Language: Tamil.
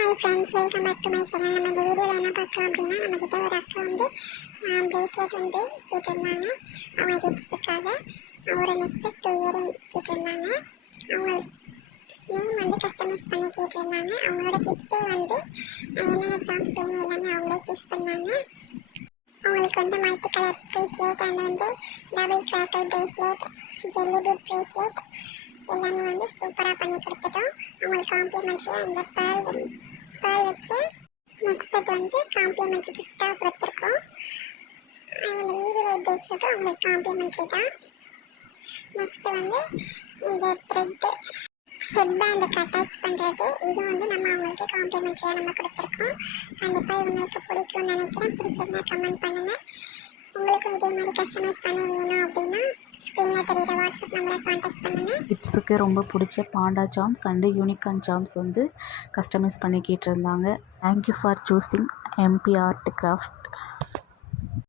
Hi friends, welcome back to my channel. நம்ம இந்த வீடியோவில் என்ன பார்க்கலாம் அப்படின்னா, நம்மக்கிட்ட ஒரு அக்கா வந்து ப்ரேஸ்லெட் வந்து கேட்டிருந்தாங்க. அவங்க கிட்ஸுக்காக ஒரு நெக்ஸ்ட் 2 இயரிங் கேட்டிருந்தாங்க. அவங்க நேம் வந்து கஸ்டமைஸ் பண்ணி கேட்டிருந்தாங்க. அவங்களோட கிட்ஸே வந்து என்னென்ன சான்ஸ் வேணும் எல்லாமே அவங்களே சூஸ் பண்ணாங்க. அவங்களுக்கு வந்து மல்டி கலர் ப்ரேஸ்லெட் அண்ட் வந்து double crackle bracelet, jelly bead bracelet எல்லாமே வந்து சூப்பராக பண்ணி கொடுத்துட்டோம். அவங்களுக்கு காம்ப்ளிமெண்ட்ஸில் இந்த பேர் வச்சு நெக்ஸ்ட் வந்து காம்ப்ளிமெண்ட்ரி கிஃப்டாக கொடுத்துருக்கோம். இந்த ஈவிலை ப்ரேஸ்லெட்டும் அவங்களுக்கு காம்ப்ளிமெண்ட்ரி தான். நெக்ஸ்ட் வந்து இந்த த்ரெட்டு ஹெட்பேண்டுக்கு அட்டாச் பண்ணுறது, இது வந்து நம்ம அவங்களுக்கு காம்ப்ளிமெண்ட்ரியாக நம்ம கொடுத்துருக்கோம். கண்டிப்பாக இவங்களுக்கு பிடிக்கும்னு நினைக்கிறேன். பிடிச்சிருந்தா கமெண்ட் பண்ணுங்கள். உங்களுக்கும் இதே மாதிரி கஸ்டமைஸ் பண்ணி வேணும் அப்படின்னா ஸ்க்ரீனில் தெரியுற வாட்ஸ்அப் நம்பரை கான்டாக்ட் பண்ணுங்கள். கிட்ஸுக்கு ரொம்ப பிடிச்ச panda charms and unicorn charms வந்து கஸ்டமைஸ் பண்ணி கேட்டிருந்தாங்க. Thank you for choosing MP art craft.